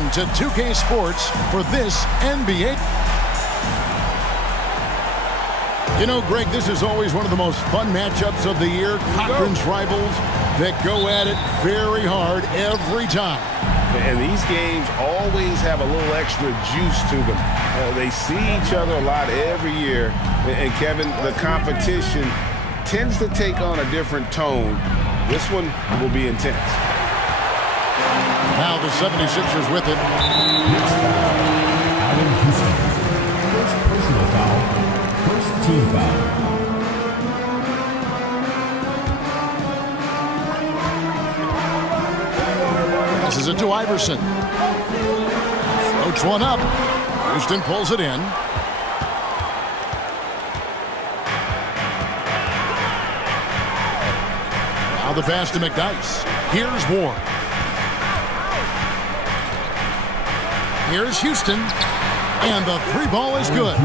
in to 2K Sports for this NBA. You know, Greg, this is always one of the most fun matchups of the year. Conference rivals that go at it very hard every time. And these games always have a little extra juice to them. They see each other a lot every year. And Kevin, the competition tends to take on a different tone. This one will be intense. Now the 76ers with it. First personal foul. First team foul. Passes it to Iverson. Floats one up. Houston pulls it in. Now the pass to McDyess. Here's Ward. Here's Houston. And the three ball is good.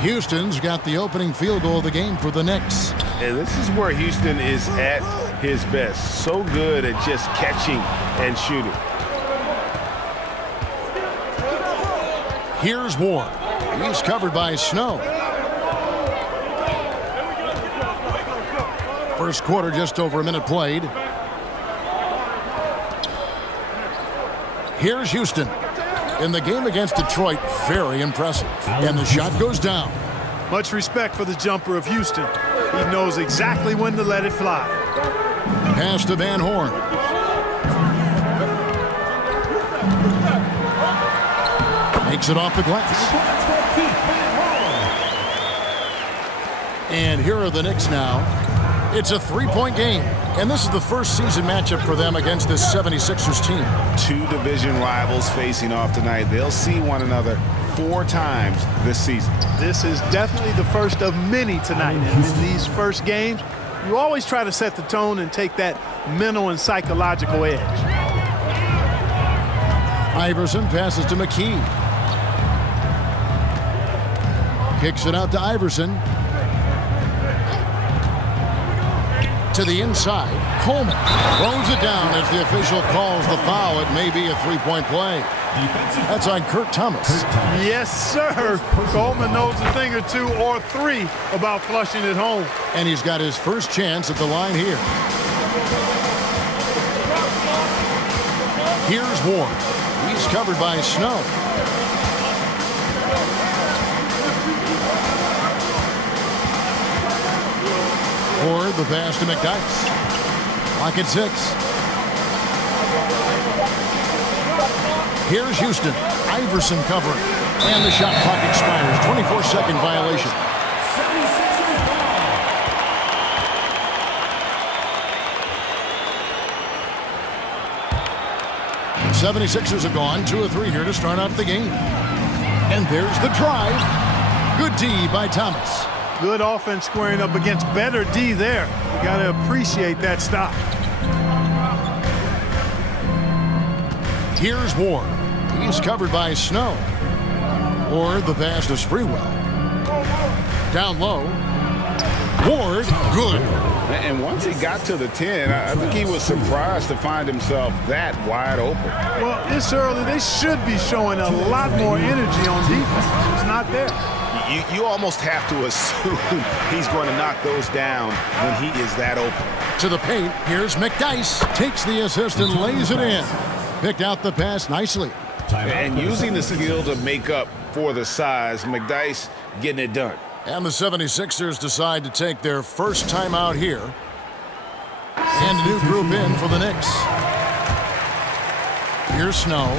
Houston's got the opening field goal of the game for the Knicks. And this is where Houston is at his best. So good at just catching and shooting. Here's Ward. He's covered by Snow. First quarter, just over a minute played. Here's Houston. In the game against Detroit, very impressive. And the shot goes down. Much respect for the jumper of Houston. He knows exactly when to let it fly. Pass to Van Horn. Makes it off the glass. And here are the Knicks now. It's a three-point game. And this is the first season matchup for them against this 76ers team. Two division rivals facing off tonight. They'll see one another 4 times this season. This is definitely the first of many tonight. And in these first games, you always try to set the tone and take that mental and psychological edge. Iverson passes to McKee. Kicks it out to Iverson. To the inside. Coleman throws it down as the official calls the foul. It may be a three-point play. That's on Kurt Thomas. Yes, sir. Coleman knows a thing or two or three about flushing it home. And he's got his first chance at the line here. Here's Ward. He's covered by Snow. Ward, the pass to McDyess. Clock at 6. Here's Houston. Iverson covering. And the shot clock expires. 24-second violation. The 76ers have gone 2 of 3 here to start out the game. And there's the drive. Good D by Thomas. Good offense squaring up against better D there. You got to appreciate that stop. Here's Ward. He's covered by Snow. Ward, the pass to Sprewell. Down low. Ward, good. And once he got to the 10, I think he was surprised to find himself that wide open. Well, it's early. They should be showing a lot more energy on defense. It's not there. You almost have to assume he's going to knock those down when he is that open. To the paint, here's McDyess. Takes the assist and lays it in. Picked out the pass nicely. And using the skill to make up for the size, McDyess getting it done. And the 76ers decide to take their first time out here. And a new group in for the Knicks. Here's Snow.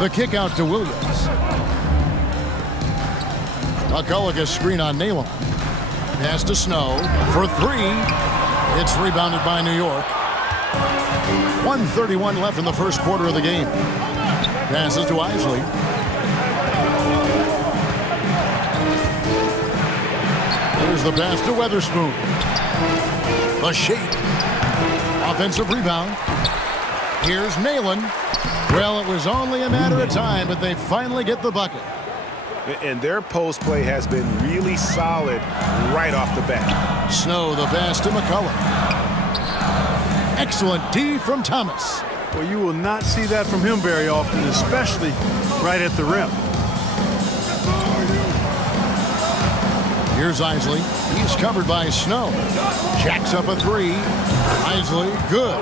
The kick out to Williams. McCullough screen on Nalon. Pass to Snow for 3. It's rebounded by New York. 1:31 left in the first quarter of the game. Passes to Isley. Here's the pass to Weatherspoon. The shake. Offensive rebound. Here's Nalon. Well, it was only a matter of time, but they finally get the bucket. And their post play has been really solid right off the bat. Snow, the pass to McCullough. Excellent D from Thomas. Well, you will not see that from him very often, especially right at the rim. Here's Isley. He's covered by Snow. Jacks up a three. Isley, good.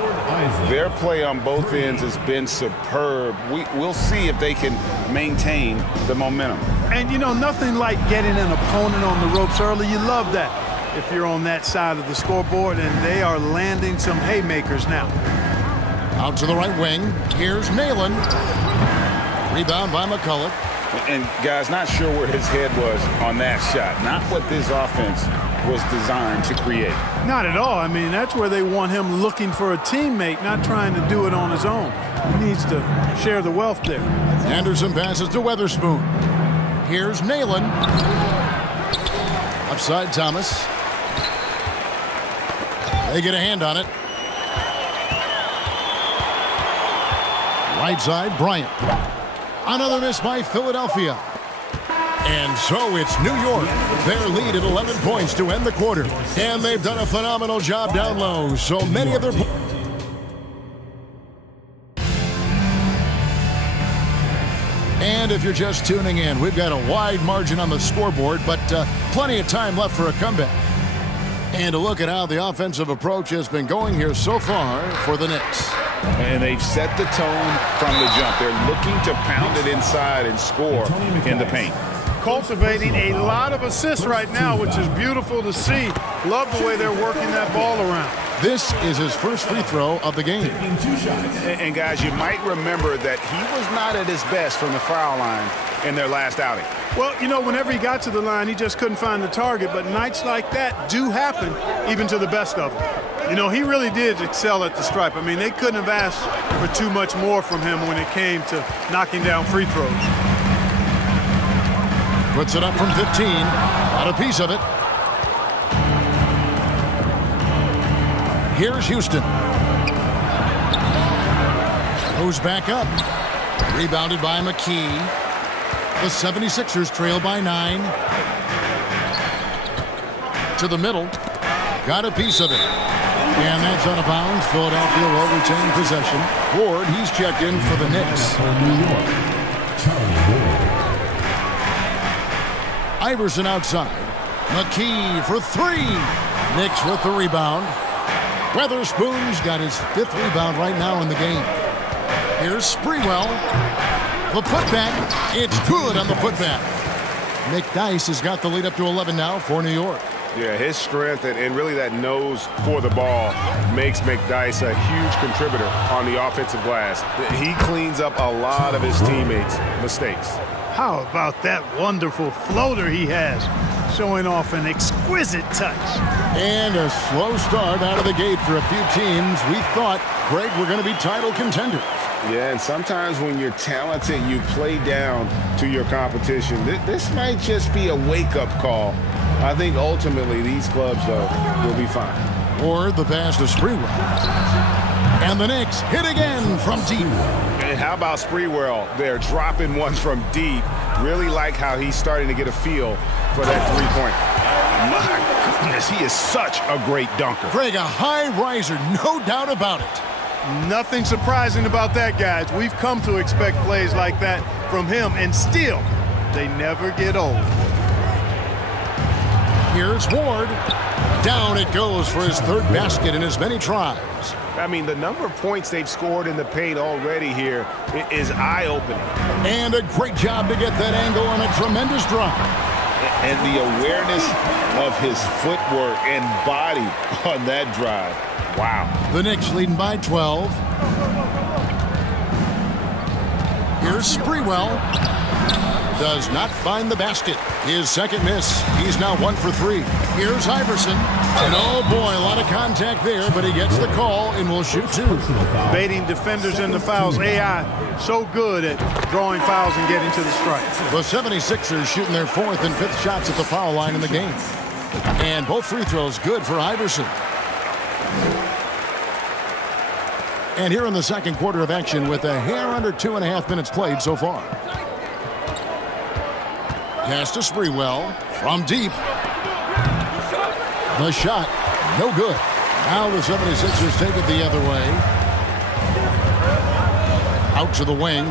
Their play on both ends has been superb. We'll see if they can maintain the momentum. And, you know, nothing like getting an opponent on the ropes early. You love that if you're on that side of the scoreboard, and they are landing some haymakers now. Out to the right wing. Here's Nalen. Rebound by McCulloch. And, guys, not sure where his head was on that shot. Not what this offense was designed to create. Not at all. I mean, that's where they want him looking for a teammate, not trying to do it on his own. He needs to share the wealth there. Anderson passes to Weatherspoon. Here's Nalen. Upside Thomas. They get a hand on it. Right side, Bryant. Another miss by Philadelphia. And so it's New York. Their lead at 11 points to end the quarter. And they've done a phenomenal job down low. So many of their... And if you're just tuning in, we've got a wide margin on the scoreboard, but plenty of time left for a comeback. And a look at how the offensive approach has been going here so far for the Knicks. And they've set the tone from the jump. They're looking to pound it inside and score in the paint. Cultivating a lot of assists right now, which is beautiful to see. Love the way they're working that ball around. This is his first free throw of the game. And guys, you might remember that he was not at his best from the foul line in their last outing. Well, you know, whenever he got to the line, he just couldn't find the target. But nights like that do happen, even to the best of them. You know, he really did excel at the stripe. I mean, they couldn't have asked for too much more from him when it came to knocking down free throws. Puts it up from 15. Got a piece of it. Here's Houston. Goes back up. Rebounded by McKee. The 76ers trail by 9. To the middle. Got a piece of it. And that's out of bounds. Philadelphia will retain possession. Ward, he's checked in for the Knicks. Iverson outside. McKee for 3. Knicks with the rebound. Weatherspoon's got his 5th rebound right now in the game. Here's Sprewell. The putback. It's good on the putback. McDyess has got the lead up to 11 now for New York. Yeah, his strength and really that nose for the ball makes McDyess a huge contributor on the offensive glass. He cleans up a lot of his teammates' mistakes. How about that wonderful floater he has, showing off an exquisite touch. And a slow start out of the gate for a few teams. We thought, Greg, we're going to be title contenders. Yeah, and sometimes when you're talented, you play down to your competition. This might just be a wake-up call. I think ultimately these clubs, though, will be fine. Or the pass to Sprewell. And the Knicks hit again from deep. And how about Sprewell there, dropping ones from deep. Really like how he's starting to get a feel for that three-point. My goodness, he is such a great dunker. Greg, a high riser, no doubt about it. Nothing surprising about that, guys. We've come to expect plays like that from him, and still, they never get old. Here's Ward. Down it goes for his 3rd basket in as many tries. I mean, the number of points they've scored in the paint already here is eye-opening. And a great job to get that angle on a tremendous drive. And the awareness of his footwork and body on that drive. Wow. The Knicks leading by 12. Here's Sprewell. Does not find the basket. His 2nd miss. He's now 1 for 3. Here's Iverson. And oh boy, a lot of contact there, but he gets the call and will shoot 2. Baiting defenders into fouls. AI so good at drawing fouls and getting to the strike. The 76ers shooting their 4th and 5th shots at the foul line in the game. And both free throws good for Iverson. And here in the 2nd quarter of action with a hair under 2.5 minutes played so far. Pass to Sprewell from deep. The shot, no good. Now the 76ers take it the other way. Out to the wing.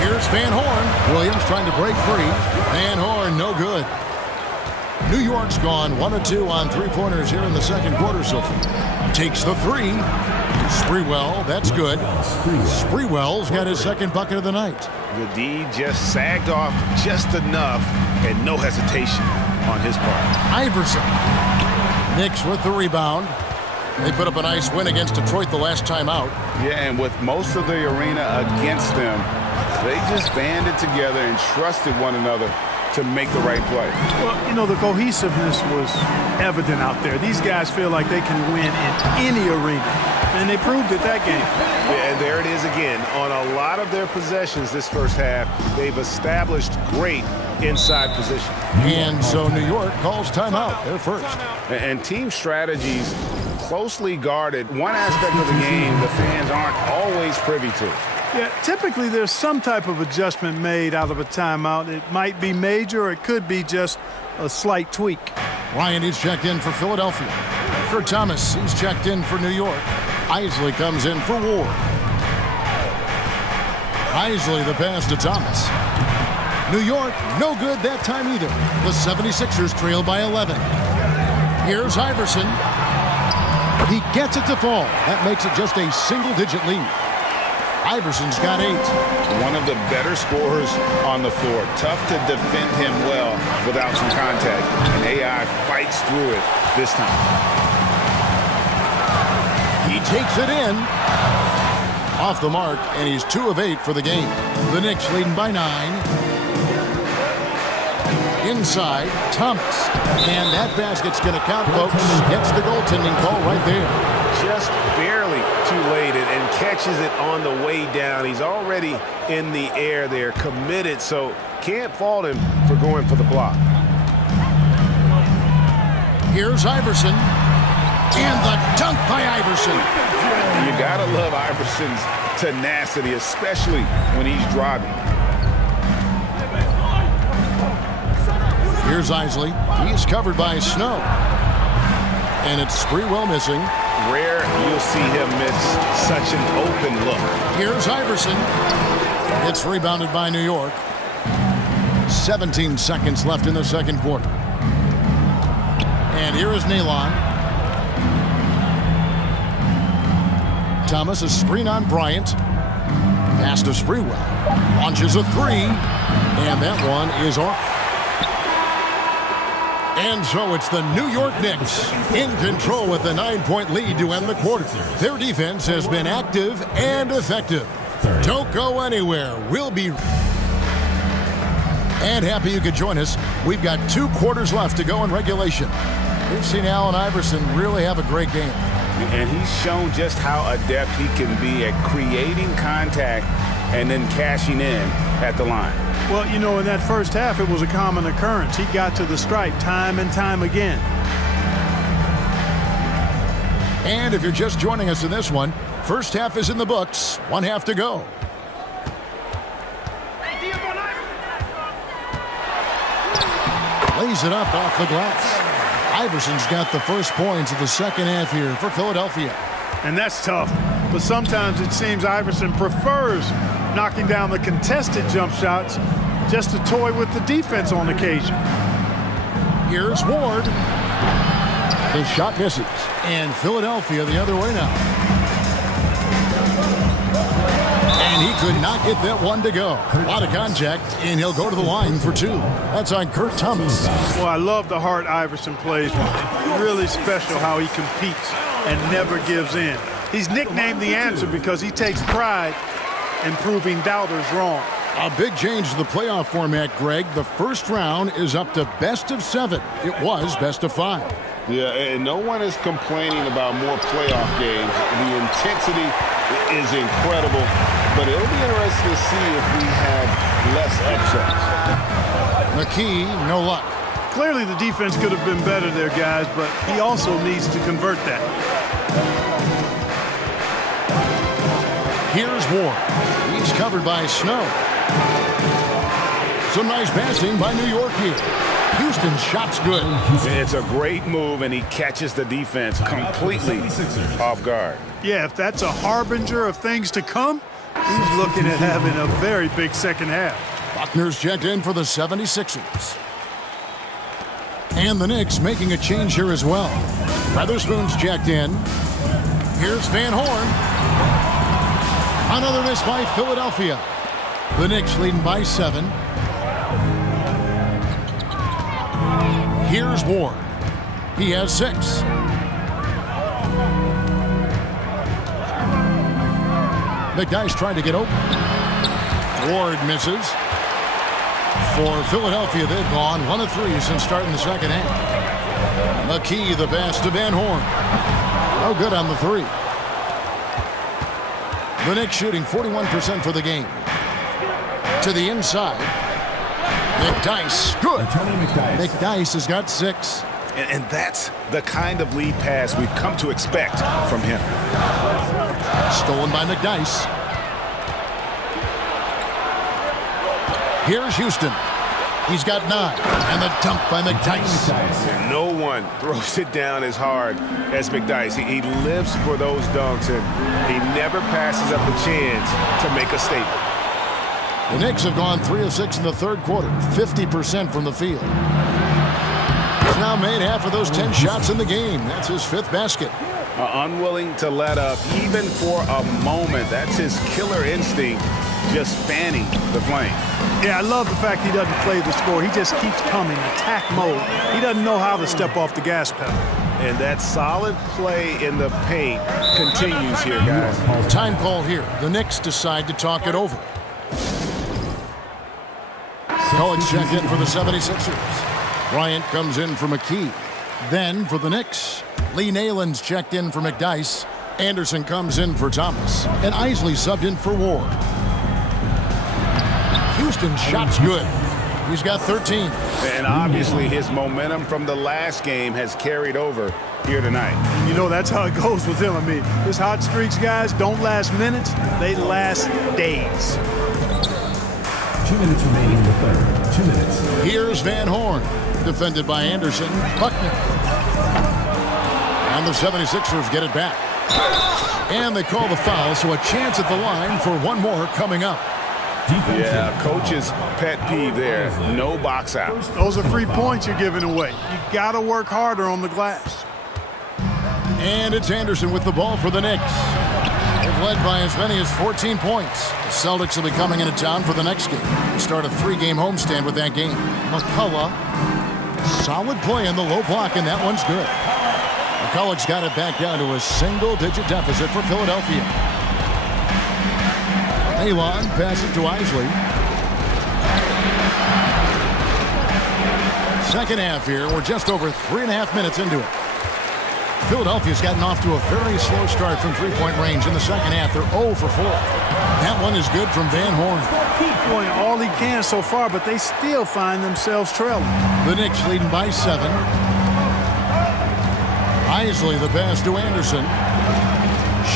Here's Van Horn. Williams trying to break free. Van Horn, no good. New York's gone 1 of 2 on three-pointers here in the second quarter so far. Takes the three. Sprewell, that's good. Sprewell's got his second bucket of the night. The D just sagged off just enough and no hesitation on his part. Iverson. Knicks with the rebound. They put up a nice win against Detroit the last time out. Yeah, and with most of the arena against them, they just banded together and trusted one another to make the right play. Well, you know, the cohesiveness was evident out there. These guys feel like they can win in any arena, and they proved it that game. Yeah, and there it is again. On a lot of their possessions this first half, they've established great inside position. And so New York calls timeout. They're first. And team strategies closely guarded. One aspect of the game the fans aren't always privy to. Yeah, typically there's some type of adjustment made out of a timeout. It might be major or it could be just a slight tweak. Ryan is checked in for Philadelphia. Kurt Thomas, he's checked in for New York. Isley comes in for Ward. Isley the pass to Thomas. New York, no good that time either. The 76ers trail by 11. Here's Iverson. He gets it to fall. That makes it just a single-digit lead. Iverson's got 8. One of the better scorers on the floor. Tough to defend him well without some contact. And AI fights through it this time. He takes it in. Off the mark, and he's 2 of 8 for the game. The Knicks leading by 9. Inside, Thomas. And that basket's going to count, folks. Gets the goaltending call right there. Just barely too late and catches it on the way down. He's already in the air there, committed, so can't fault him for going for the block. Here's Iverson. And the dunk by Iverson. You got to love Iverson's tenacity, especially when he's driving. Here's Isley. He's covered by Snow. And it's Sprewell missing. Rare you'll see him miss such an open look. Here's Iverson. It's rebounded by New York. 17 seconds left in the second quarter. And here is Nalon. Thomas, a screen on Bryant. Pass to Sprewell. Launches a 3. And that one is off. And so it's the New York Knicks in control with the 9-point lead to end the quarter. Their defense has been active and effective. Don't go anywhere. We'll be... And happy you could join us. We've got 2 quarters left to go in regulation. We've seen Allen Iverson really have a great game. And he's shown just how adept he can be at creating contact and then cashing in at the line. Well, you know, in that first half, it was a common occurrence. He got to the stripe time and time again. And if you're just joining us in this one, first half is in the books. 1 half to go. Lays it up off the glass. Iverson's got the first points of the second half here for Philadelphia. And that's tough. But sometimes it seems Iverson prefers knocking down the contested jump shots just to toy with the defense on occasion. Here's Ward. The shot misses. And Philadelphia the other way now. And he could not get that one to go. A lot of contact, and he'll go to the line for 2. That's on Kurt Thomas. Well, I love the heart Iverson plays with. Really special how he competes and never gives in. He's nicknamed the answer because he takes pride in proving doubters wrong. A big change to the playoff format, Greg. The first round is up to best of 7. It was best of 5. Yeah, and no one is complaining about more playoff games. The intensity is incredible, but it'll be interesting to see if we have less upsets. McKee, no luck. Clearly the defense could have been better there, guys, but he also needs to convert that. Here's Ward. He's covered by Snow. Some nice passing by New York here. Houston's shot's good. It's a great move, and he catches the defense completely off guard. Yeah, if that's a harbinger of things to come, he's looking at having a very big second half. Buckner's checked in for the 76ers. And the Knicks making a change here as well. Weatherspoon's checked in. Here's Van Horn. Another miss by Philadelphia. The Knicks leading by 7. Here's Ward. He has 6. McDyess trying to get open. Ward misses. For Philadelphia, they've gone 1 of 3 since starting the second half. McKee, the pass to Van Horn. No good on the 3. The Knicks shooting 41% for the game. To the inside. McDyess, good. McDyess has got 6. And that's the kind of lead pass we've come to expect from him. Stolen by McDyess. Here's Houston. He's got 9. And the dunk by McDyess. And no one throws it down as hard as McDyess. He lives for those dunks, and he never passes up the chance to make a statement. The Knicks have gone 3 of 6 in the third quarter, 50% from the field. He's now made half of those 10 shots in the game. That's his 5th basket. Unwilling to let up, even for a moment. That's his killer instinct, just fanning the flame. Yeah, I love the fact he doesn't play the score. He just keeps coming, attack mode. He doesn't know how to step off the gas pedal. And that solid play in the paint continues here, guys. Time call here. The Knicks decide to talk it over. Cohen's checked in for the 76ers. Bryant comes in for McKee. Then for the Knicks, Lee Nayland's checked in for McDyess. Anderson comes in for Thomas. And Isley subbed in for Ward. Houston's shot's good. He's got 13. And obviously his momentum from the last game has carried over here tonight. You know, that's how it goes with him. I mean, his hot streaks, guys, don't last minutes. They last days. 2 minutes remaining in the third. 2 minutes. Here's Van Horn. Defended by Anderson. Buckner. And the 76ers get it back. And they call the foul, so a chance at the line for one more coming up. Yeah, coach's pet peeve there. No box out. Those are free points you're giving away. You got to work harder on the glass. And it's Anderson with the ball for the Knicks. They've led by as many as 14 points. The Celtics will be coming into town for the next game. They start a 3-game homestand with that game. McCullough, solid play in the low block, and that one's good. McCullough's got it back down to a single-digit deficit for Philadelphia. Elon passes to Isley. Second half here. We're just over 3.5 minutes into it. Philadelphia's gotten off to a very slow start from three-point range. In the second half, they're 0 for 4. That one is good from Van Horn. Keep doing all he can so far, but they still find themselves trailing. The Knicks leading by 7. Isley, the pass to Anderson.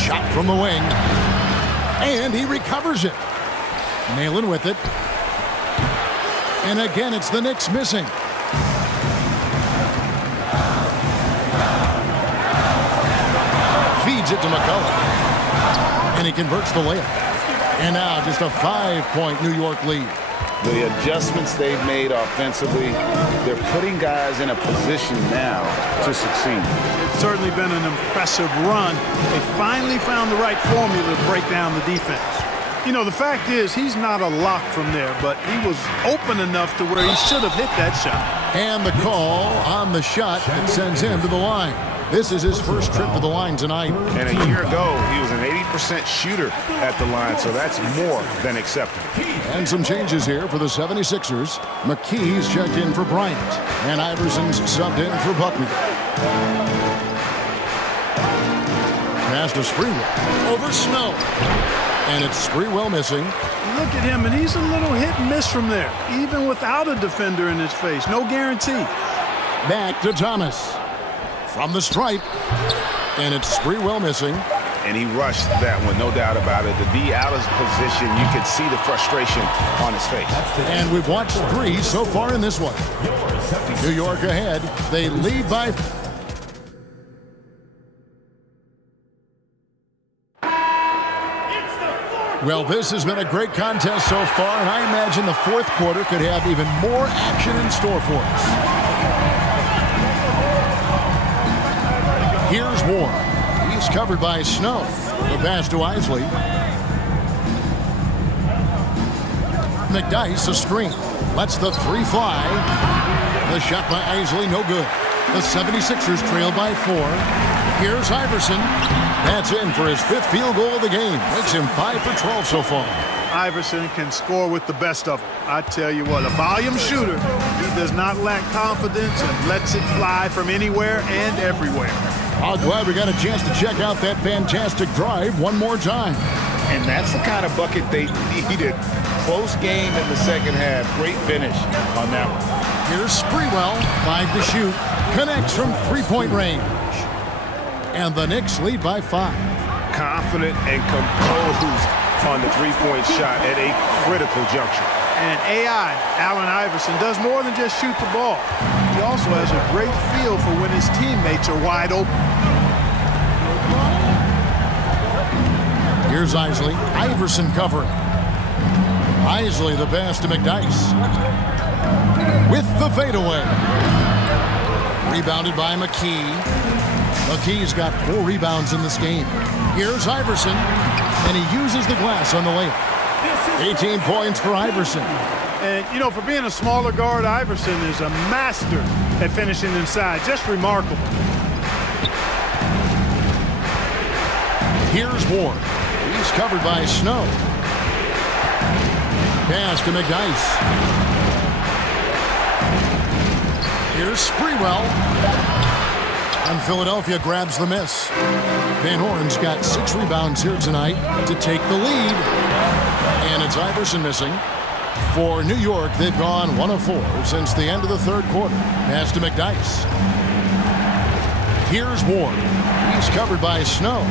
Shot from the wing. And he recovers it. Nayland with it. And again, it's the Knicks missing. Feeds it to McCullough. And he converts the layup. And now just a 5-point New York lead. The adjustments they've made offensively, they're putting guys in a position now to succeed. It's certainly been an impressive run. They finally found the right formula to break down the defense. You know, the fact is, he's not a lock from there, but he was open enough to where he should have hit that shot. And the call on the shot that sends him to the line. This is his first trip to the line tonight. And a year ago, he was an 80% shooter at the line, so that's more than acceptable. And some changes here for the 76ers. McKee's checked in for Bryant. And Iverson's subbed in for Buckner. Pass to Sprewell. Over Snow. And it's Sprewell missing. Look at him, and he's a little hit and miss from there, even without a defender in his face. No guarantee. Back to Thomas. From the stripe. And it's Sprewell missing. And he rushed that one, no doubt about it. To be out of position, you could see the frustration on his face. And we've watched 3 so far in this one. New York ahead. They lead by... Well, this has been a great contest so far, and I imagine the fourth quarter could have even more action in store for us. Here's Ward. He's covered by Snow. The pass to Isley. McDyess, a screen. Lets the three fly. The shot by Isley, no good. The 76ers trail by 4. Here's Iverson. That's in for his 5th field goal of the game. Makes him 5 for 12 so far. Iverson can score with the best of them. I tell you what, a volume shooter. He does not lack confidence and lets it fly from anywhere and everywhere. I'm glad we got a chance to check out that fantastic drive one more time. And that's the kind of bucket they needed. Close game in the second half. Great finish on that one. Here's Sprewell, 5 to shoot. Connects from three-point range. And the Knicks lead by 5. Confident and composed on the three-point shot at a critical juncture. And AI, Allen Iverson, does more than just shoot the ball. He also has a great feel for when his teammates are wide open. Here's Isley. Iverson covering. Isley the pass to McDyess. With the fadeaway. Rebounded by McKee. McKee's got 4 rebounds in this game. Here's Iverson, and he uses the glass on the layup. 18 points for Iverson. And, you know, for being a smaller guard, Iverson is a master at finishing inside. Just remarkable. Here's Ward. He's covered by Snow. Pass to McDyess. Here's Sprewell. And Philadelphia grabs the miss. Van Horn's got 6 rebounds here tonight to take the lead. And it's Iverson missing. For New York, they've gone 1 of 4 since the end of the third quarter. Pass to McDyess. Here's Ward. He's covered by Snow.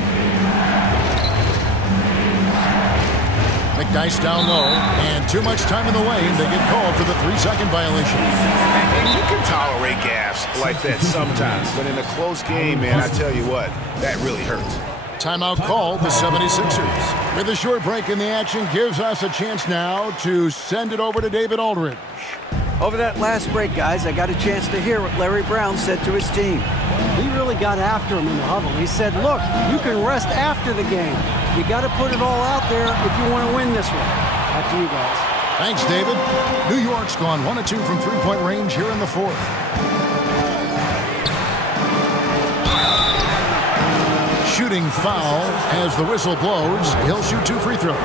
McDyess down low, and too much time in the lane. They get called for the 3-second violation. And you can tolerate gaffes like that sometimes, but in a close game, man, I tell you what, that really hurts. Timeout called, the 76ers. With a short break in the action, gives us a chance now to send it over to David Aldridge. Over that last break, guys, I got a chance to hear what Larry Brown said to his team. He really got after him in the huddle. He said, look, you can rest after the game. You got to put it all out there if you want to win this one. Back to you guys. Thanks, David. New York's gone 1 of 2 from three-point range here in the 4th. Shooting foul as the whistle blows. He'll shoot 2 free throws.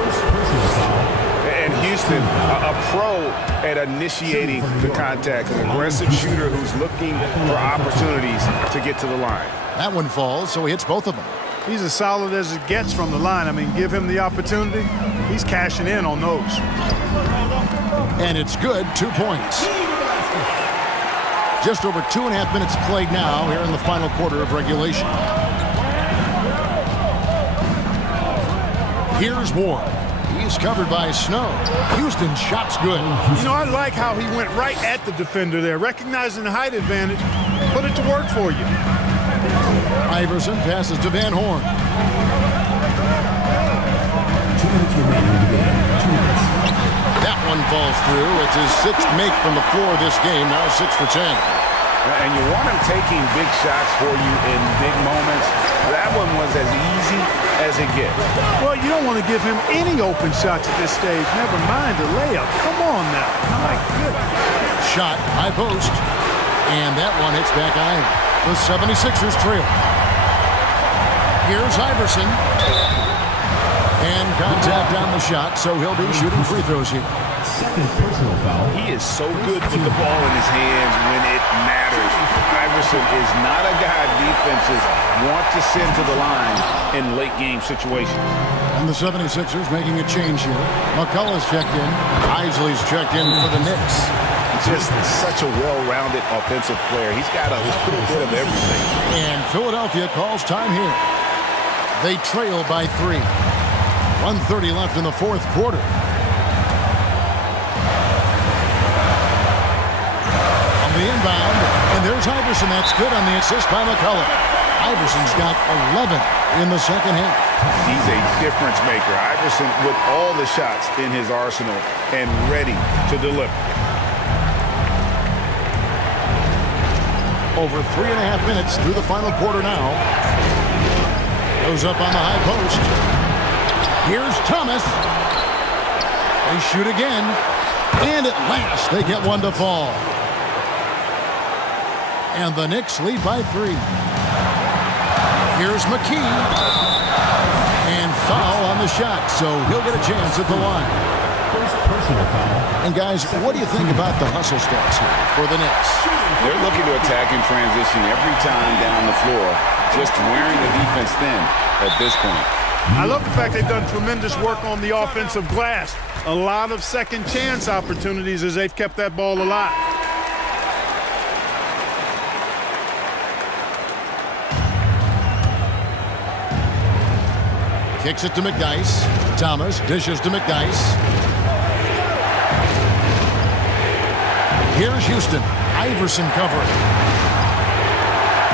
And Houston, a pro at initiating the contact, an aggressive shooter who's looking for opportunities to get to the line. That one falls, so he hits both of them. He's as solid as it gets from the line. I mean, give him the opportunity. He's cashing in on those. And it's good, 2 points. Just over 2.5 minutes played now here in the final quarter of regulation. Here's Ward. He's covered by Snow. Houston's shot's good. You know, I like how he went right at the defender there, recognizing the height advantage. Put it to work for you. Iverson passes to Van Horn. 2 minutes remaining in the game. 2 minutes. That one falls through. It's his 6th make from the floor this game. Now 6 for 10. And you want him taking big shots for you in big moments. That one was as easy as it gets. Well, you don't want to give him any open shots at this stage. Never mind a layup. Come on now. My goodness. Shot, high post. And that one hits back iron. The 76ers trail. Here's Iverson. And contact on the shot, so he'll be shooting free throws here. Second personal foul. He is so good with the ball in his hands when it matters. Iverson is not a guy defenses want to send to the line in late game situations. And the 76ers making a change here. McCullough's checked in. Isley's checked in for the Knicks. Just such a well-rounded offensive player. He's got a little bit of everything. And Philadelphia calls time here. They trail by 3. 1:30 left in the 4th quarter. On the the inbound, and there's Iverson. That's good on the assist by McCullough. Iverson's got 11 in the second half. He's a difference maker. Iverson with all the shots in his arsenal and ready to deliver. Over 3.5 minutes through the final quarter now. Goes up on the high post. Here's Thomas. They shoot again. And at last, they get one to fall. And the Knicks lead by 3. Here's McKee. And foul on the shot, so he'll get a chance at the line. First personal foul. And guys, what do you think about the hustle stats here for the Knicks? They're looking to attack in transition every time down the floor, just wearing the defense thin at this point. I love the fact they've done tremendous work on the offensive glass. A lot of second chance opportunities as they've kept that ball alive. Kicks it to McDyess. Thomas dishes to McDyess. Here's Houston. Iverson covering.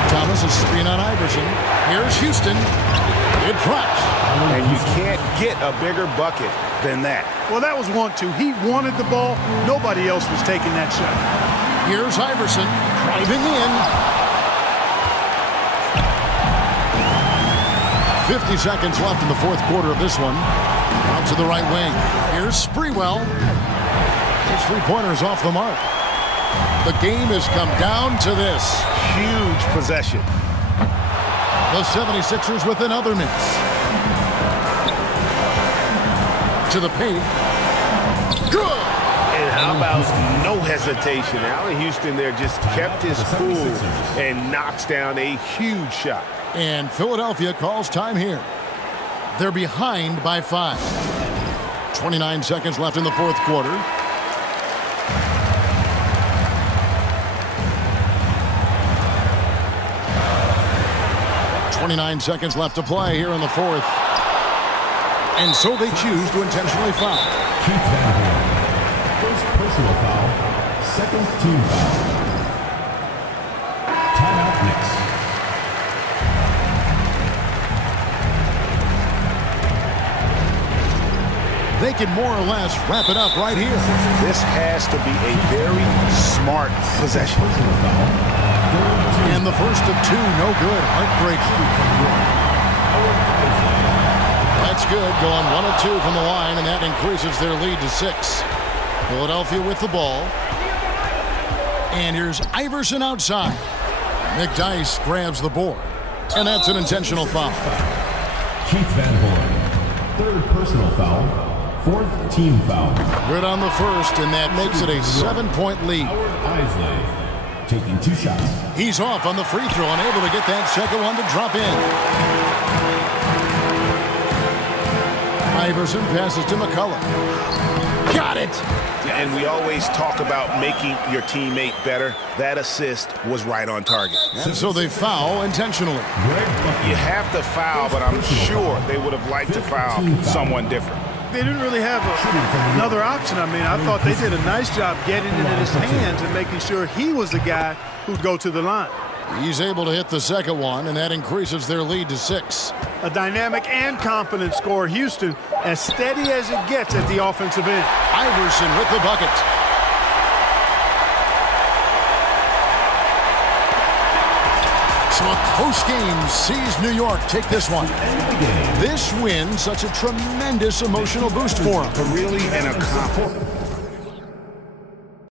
Thomas is screen on Iverson. Here's Houston. It drops. And you can't get a bigger bucket than that. Well, that was 1-2. He wanted the ball. Nobody else was taking that shot. Here's Iverson driving in. 50 seconds left in the fourth quarter of this one. Out to the right wing. Here's Sprewell. His three-pointer's off the mark. The game has come down to this. Huge possession. The 76ers with another miss. To the paint. Good! And how about no hesitation? Allen Houston there just kept his cool and knocks down a huge shot. And Philadelphia calls time here. They're behind by 5. 29 seconds left in the fourth quarter. .29 seconds left to play here in the fourth. And so they choose to intentionally foul. Keith Van Horn. First personal foul. Second team foul. Timeout Knicks. They can more or less wrap it up right here. This has to be a very smart possession. Personal foul. And the first of 2, no good. Heartbreaking. That's good. Going 1 of 2 from the line, and that increases their lead to 6. Philadelphia with the ball. And here's Iverson outside. McDyess grabs the board. And that's an intentional foul. Keith Van Horn. Third personal foul. Fourth team foul. Good on the first, and that makes it a 7-point lead. Howard Isley taking 2 shots. He's off on the free throw, unable to get that second one to drop in. Iverson passes to McCullough. Got it! And we always talk about making your teammate better. That assist was right on target. And so they foul intentionally. You have to foul, but I'm sure they would have liked to foul someone different. They didn't really have another option. I mean, I thought they did a nice job getting it in his hands and making sure he was the guy who'd go to the line. He's able to hit the second one, and that increases their lead to 6. A dynamic and confident scorer. Houston, as steady as it gets at the offensive end. Iverson with the bucket. So a close game sees New York take this one. This win, such a tremendous emotional boost for them. But really an accomplishment.